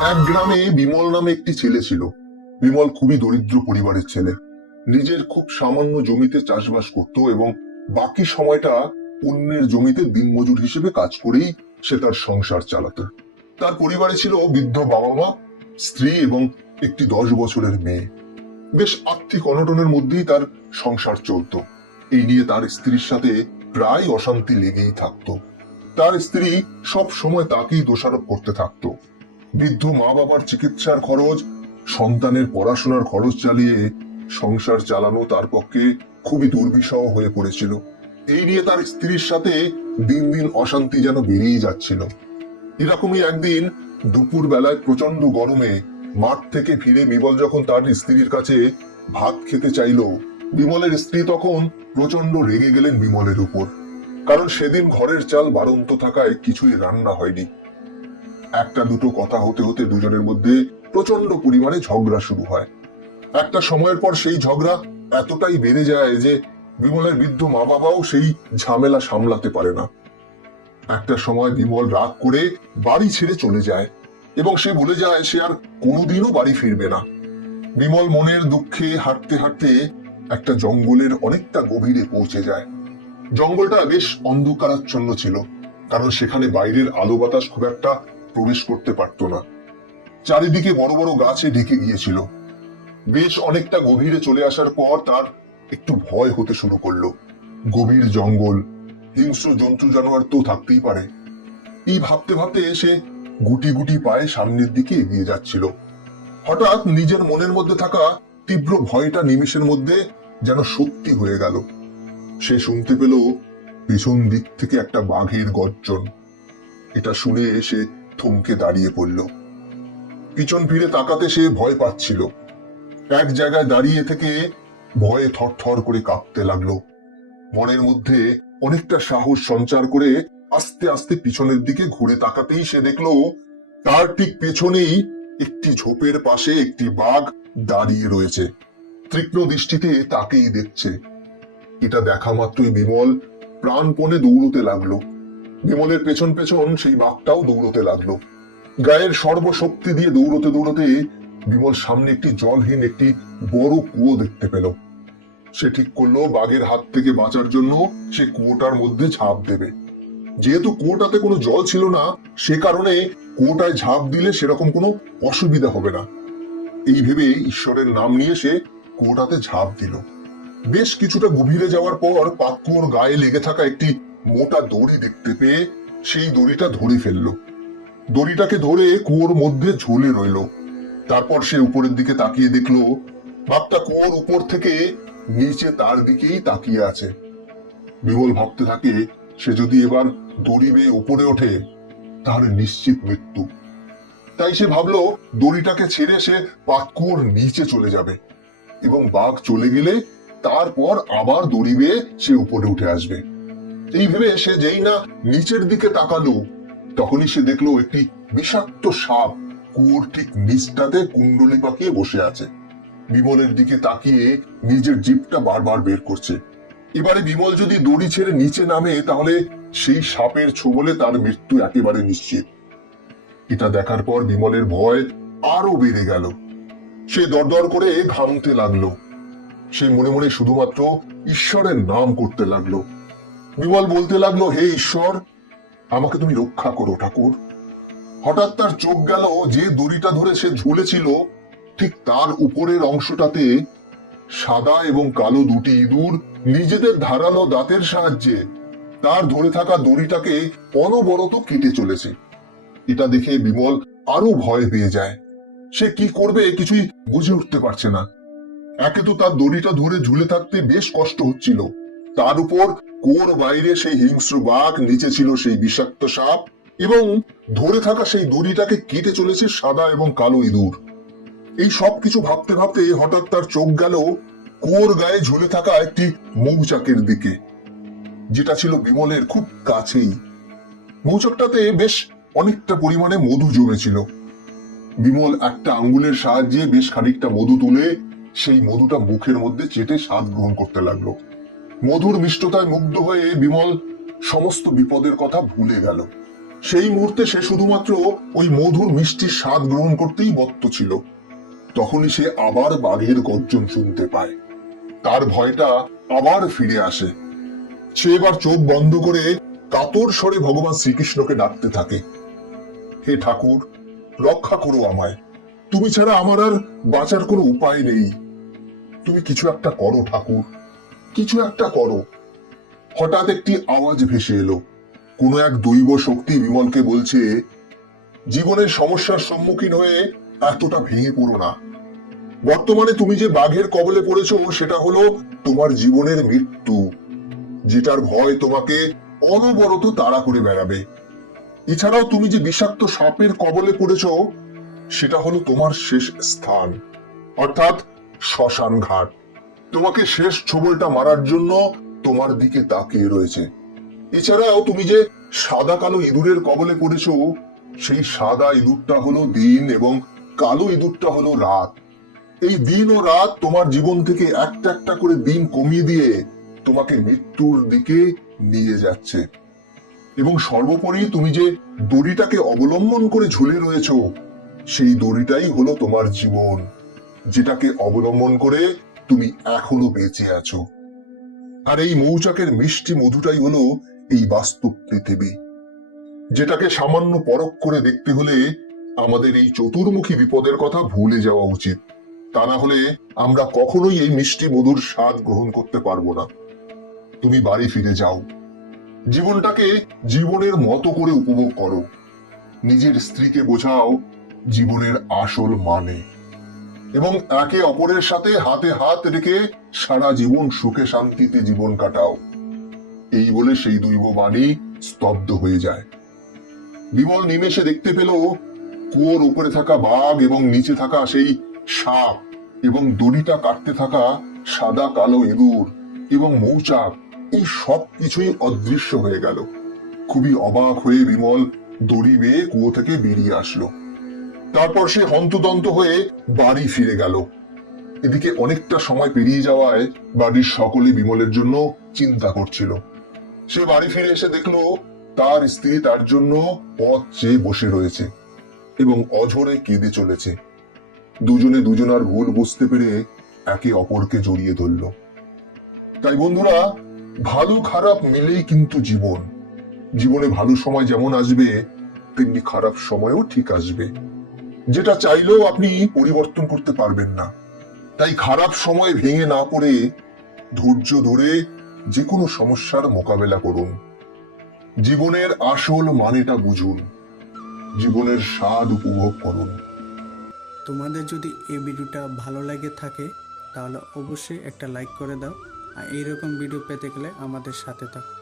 এক গ্রামে বিমল নামে একটি ছেলে ছিল। বিমল খুবই দরিদ্র পরিবারের ছেলে। নিজের খুব সামান্য জমিতে চাষবাস করত এবং বাকি সময়টা অন্যের জমিতে দিনমজুর হিসেবে কাজ করেই সে তার সংসার চালাতো। তার পরিবারে ছিল বৃদ্ধ বাবা মা স্ত্রী এবং একটি দশ বছরের মেয়ে। বেশ আর্থিক অনটনের মধ্যেই তার সংসার চলতো। এই নিয়ে তার স্ত্রীর সাথে প্রায় অশান্তি লেগেই থাকতো। তার স্ত্রী সব সময় তাকেই দোষারোপ করতে থাকতো। বৃদ্ধ মা বাবার চিকিৎসার খরচ, সন্তানের পড়াশোনার খরচ চালিয়ে সংসার চালানো তার পক্ষে খুবই দুর্বিষহ হয়ে পড়েছিল। এই নিয়ে তার স্ত্রীর সাথে দিন দিন অশান্তি যেন বেড়েই যাচ্ছিল। এরকমই একদিন দুপুর বেলায় প্রচণ্ড গরমে মাঠ থেকে ফিরে বিমল যখন তার স্ত্রীর কাছে ভাত খেতে চাইল, বিমলের স্ত্রী তখন প্রচণ্ড রেগে গেলেন বিমলের উপর। কারণ সেদিন ঘরের চাল বাড়ন্ত থাকায় কিছুই রান্না হয়নি। একটা দুটো কথা হতে হতে দুজনের মধ্যে প্রচণ্ড পরিমাণে ঝগড়া শুরু হয়। একটা সময়ের পর সেই ঝগড়া এতটাই বেড়ে যায় যে বিমলের বৃদ্ধ মা বাবাও সেই ঝামেলা সামলাতে পারে না। একটা সময় বিমল রাগ করে বাড়ি ছেড়ে চলে যায় এবং সে ভুলে যায় সে আর কোনোদিনও বাড়ি ফিরবে না। বিমল মনের দুঃখে হাঁটতে হাঁটতে একটা জঙ্গলের অনেকটা গভীরে পৌঁছে যায়। জঙ্গলটা বেশ অন্ধকারাচ্ছন্ন ছিল, কারণ সেখানে বাইরের আলো বাতাস খুব একটা প্রবেশ করতে পারত না। চারিদিকে বড় বড় গাছে ঢেকে গিয়েছিল। বেশ অনেকটা গভীরে চলে আসার পর তার একটু ভয় হতে শুরু করল। গভীর জঙ্গল, হিংস্র জন্তু জানোয়ার তো থাকতেই পারে। এই ভাবতে ভাবতে এসে গুটি গুটি পায়ে সামনের দিকে এগিয়ে যাচ্ছিল। হঠাৎ নিজের মনের মধ্যে থাকা তীব্র ভয়টা নিমেষের মধ্যে যেন সত্যি হয়ে গেল। সে শুনতে পেল পিছন দিক থেকে একটা বাঘের গর্জন। এটা শুনে সে থমকে দাঁড়িয়ে পড়ল। পিছন ফিরে তাকাতে সে ভয় পাচ্ছিল। এক জায়গায় দাঁড়িয়ে থেকে ভয়ে থরথর করে কাঁপতে লাগল। মনের মধ্যে অনেকটা সাহস সঞ্চার করে আস্তে আস্তে পিছনের দিকে ঘুরে তাকাতেই সে দেখল, তার ঠিক পেছনেই একটি ঝোপের পাশে একটি বাঘ দাঁড়িয়ে রয়েছে। তীক্ষ্ণ দৃষ্টিতে তাকেই দেখছে। এটা দেখা মাত্রই বিমল, প্রাণপণে দৌড়তে লাগল। বিমলের পেছন পেছন সেই বাঘটাও দৌড়তে লাগল। গায়ের সর্বশক্তি দিয়ে দৌড়তে দৌড়তে বিমল সামনে একটি জলহীন একটি বড় কুয়ো দেখতে পেল। সে ঠিক করল বাঘের হাত থেকে বাঁচার জন্য সে কুয়োটার মধ্যে ঝাঁপ দেবে। যেহেতু কুয়োটাতে কোনো জল ছিল না, সে কারণে কুয়োটায় ঝাঁপ দিলে সেরকম কোনো অসুবিধা হবে না। এই ভেবে ঈশ্বরের নাম নিয়ে সে কুয়োটাতে ঝাঁপ দিল। বেশ কিছুটা গভীরে যাওয়ার পর পাক্কুয়োর গায়ে লেগে থাকা একটি মোটা দড়ি দেখতে পেয়ে সেই দড়িটা ধরে ফেলল। দড়িটাকে ধরে কুয়োর মধ্যে ঝুলে রইল। তারপর সে উপরের দিকে তাকিয়ে দেখল, বাঘটা কুয়োর উপর থেকে নিচে তার দিকেই তাকিয়ে আছে। বিমল ভাবতে থাকে, সে যদি এবার দড়ি বেয়ে উপরে ওঠে, তাহলে নিশ্চিত মৃত্যু। তাই সে ভাবলো, দড়িটাকে ছেড়ে সে পাতকুয়োর নিচে চলে যাবে এবং বাঘ চলে গেলে তারপর আবার দড়ি বেয়ে সে উপরে উঠে আসবে। এই ভেবে সে যেই না নিচের দিকে তাকালো, তখনই সে দেখল একটি বিষাক্ত সাপ কুয়োর ঠিক নিচটাতে কুণ্ডলি পাকিয়ে বসে আছে। বিমলের দিকে তাকিয়ে নিজের জিপটা বারবার বের করছে। এবারে বিমল যদি দড়ি ছেড়ে নিচে নামে, তাহলে সেই সাপের ছোবলে তার মৃত্যু একেবারে নিশ্চিত। এটা দেখার পর বিমলের ভয় আরও বেড়ে গেল। সে দরদর করে ঘামতে লাগল। সে মনে মনে শুধুমাত্র ঈশ্বরের নাম করতে লাগল। বিমল বলতে লাগল, হে ঈশ্বর, আমাকে তুমি রক্ষা করো ঠাকুর। হঠাৎ তার চোখ গেল, যে দড়িটা ধরে সে ঝুলেছিল, ঠিক তার উপরের অংশটাতে সাদা এবং কালো দুটি ইঁদুর নিজেদের ধারালো দাঁতের সাহায্যে তার ধরে থাকা দড়িটাকে অনবরত কেটে চলেছে। এটা দেখে বিমল আরও ভয় পেয়ে যায়। সে কি করবে কিছুই বুঝে উঠতে পারছে না। একে তো তার দড়িটা ধরে ঝুলে থাকতে বেশ কষ্ট হচ্ছিল। তার উপর কোর বাইরে সেই হিংস্র বাঘ, নিচে ছিল সেই বিষাক্ত সাপ এবং ধরে থাকা সেই দড়িটাকে কেটে চলেছে সাদা এবং কালো ইঁদুর। এই সব কিছু ভাবতে ভাবতে হঠাৎ তার চোখ গেল কুয়োর গায়ে ঝুলে থাকা একটি মৌচাকের দিকে, যেটা ছিল বিমলের খুব কাছেই। মৌচাকটাতে বেশ অনেকটা পরিমাণে মধু জমেছিল। বিমল একটা আঙ্গুলের সাহায্যে বেশ খানিকটা মধু তুলে সেই মধুটা মুখের মধ্যে চেটে স্বাদ গ্রহণ করতে লাগল। মধুর মিষ্টতায় মুগ্ধ হয়ে বিমল সমস্ত বিপদের কথা ভুলে গেল। সেই মুহূর্তে সে শুধুমাত্র ওই মধুর মিষ্টির স্বাদ গ্রহণ করতেই মত্ত ছিল। তখনই সে আবার বাঘের গর্জন শুনতে পায়। তার ভয়টা আবার ফিরে আসে। সে এবার চোখ বন্ধ করে কাতর স্বরে ভগবান শ্রীকৃষ্ণকে ডাকতে থাকে। হে ঠাকুর, রক্ষা করো আমায়। তুমি ছাড়া আমার আর বাঁচার কোনো উপায় নেই। তুমি কিছু একটা করো ঠাকুর। কিছু একটা করো। হঠাৎ একটি আওয়াজ ভেসে এলো। কোনো এক দৈব শক্তি বিমলকে বলছে, জীবনের সমস্যার সম্মুখীন হয়ে এতটা ভেঙে পড়ো না। বর্তমানে তুমি যে বাঘের কবলে পড়েছো, সেটা হলো তোমার জীবনের মৃত্যু, যেটার ভয় তোমাকে অনবরত তাড়া করে বেড়াবে। এছাড়াও তুমি যে বিষাক্ত সাপের কবলে পড়েছ, সেটা হলো তোমার শেষ স্থান, অর্থাৎ শ্মশান ঘাট তোমাকে শেষ ছবলটা মারার জন্য তোমার দিকে তাকিয়ে রয়েছে। এছাড়াও তুমি যে সাদা কালো ইঁদুরের কবলে পড়েছো, সেই সাদা ইঁদুরটা হলো দিন এবং কালো ইঁদুরটা হলো রাত। এই দিন ও রাত তোমার জীবন থেকে একটা একটা করে দিন কমিয়ে দিয়ে তোমাকে মৃত্যুর দিকে নিয়ে যাচ্ছে। এবং সর্বোপরি তুমি যে দড়িটাকে অবলম্বন করে ঝুলে রয়েছ, সেই দড়িটাই হলো তোমার জীবন, যেটাকে অবলম্বন করে তুমি এখনও বেঁচে আছো। আর এই মৌচাকের মিষ্টি মধুটাই হলো এই বাস্তব পৃথিবী যেটাকে সামান্য পরখ করে দেখতে হলে আমাদের এই চতুর্মুখী বিপদের কথা ভুলে যাওয়া উচিত। তা না হলে আমরা কখনোই এই মিষ্টি মধুর স্বাদ গ্রহণ করতে পারব না। তুমি বাড়ি ফিরে যাও। জীবনটাকে জীবনের মতো করে উপভোগ করো। নিজের স্ত্রীকে বোঝাও জীবনের আসল মানে। এবং একে অপরের সাথে হাতে হাত রেখে সারা জীবন সুখে শান্তিতে জীবন কাটাও। এই বলে সেই দৈব বাণী স্তব্ধ হয়ে যায়। বিমল নিমেষে দেখতে পেল কুয়োর উপরে থাকা বাঘ এবং নিচে থাকা সেই সাপ এবং দড়িটা কাটতে থাকা সাদা, কালো ইঁদুর এবং মৌচাক, এই সব কিছুই অদৃশ্য হয়ে গেল। খুবই অবাক হয়ে বিমল দড়ি বেয়ে কুয়ো থেকে বেরিয়ে আসলো। তারপর সে হন্তদন্ত হয়ে বাড়ি ফিরে গেল। এদিকে অনেকটা সময় পেরিয়ে যাওয়ায় বাড়ির সকলে বিমলের জন্য চিন্তা করছিল। সে বাড়ি ফিরে এসে দেখল, তার স্ত্রী তার জন্য পথ চেয়ে বসে রয়েছে এবং অঝরে কেঁদে চলেছে। দুজনে দুজনার ভুল বুঝতে পেরে একে অপরকে জড়িয়ে ধরল। তাই বন্ধুরা, ভালো খারাপ মিলেই কিন্তু জীবন। জীবনে ভালো সময় যেমন আসবে, তেমনি খারাপ সময়ও ঠিক আসবে। যেটা চাইলেও আপনি পরিবর্তন করতে পারবেন না। তাই খারাপ সময় ভেঙে না পড়ে ধৈর্য ধরে যে কোনো সমস্যার মোকাবেলা করুন। জীবনের আসল মানেটা বুঝুন। জীবনের স্বাদ উপভোগ করুন। তোমাদের যদি এই ভিডিওটা ভালো লাগে থাকে, তাহলে অবশ্যই একটা লাইক করে দাও। আর এইরকম ভিডিও পেতে গেলে আমাদের সাথে থাকো।